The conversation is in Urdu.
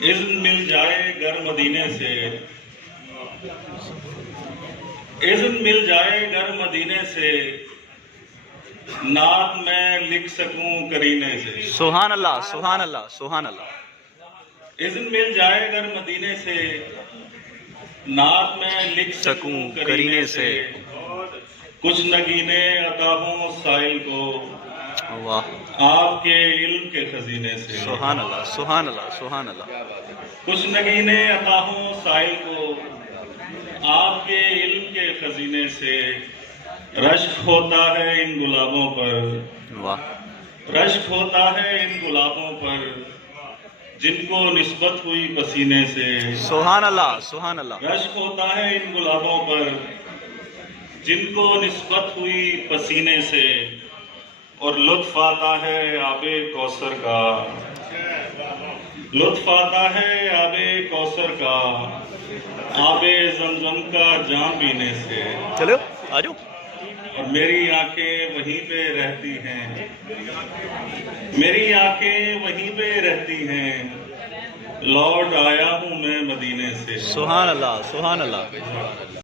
اذن مل جائے گر مدینے سے، اذن مل جائے گر مدینے سے، نعت میں لکھ سکوں کرینے سے۔ سبحان اللہ، سبحان اللہ، سبحان اللہ۔ اذن مل jائے گر مدینے سے، نعت میں لکھ سکوں کرینے سے، کچھ نگینے عطا ہوں سائل کو واہ، آپ کے علم کے خزینے سے۔ سبحان اللہ، سبحان اللہ، سبحان اللہ۔ کچھ نگینے عطا ہوں سائل کو آپ کے علم کے خزینے سے، رشک ہوتا ہے ان گلابوں پر، واہ، رشک ہوتا ہے ان گلابوں پر، جن کو نسبت ہوئی پسینے سے۔ سبحان اللہ، سبحان اللہ۔ رشک ہوتا ہے ان گلابوں پر، جن کو نسبت ہوئی پسینے سے، اور لطف آتا ہے آب کوثر کا، لطف آتا ہے آب کوثر کا، آب زمزم کا جام پینے سے۔ چلو آجو۔ اور میری آنکھیں وہیں پہ رہتی ہیں، میری آنکھیں وہیں پہ رہتی ہیں، لوٹ آیا ہوں میں مدینے سے۔ سبحان اللہ، سبحان اللہ۔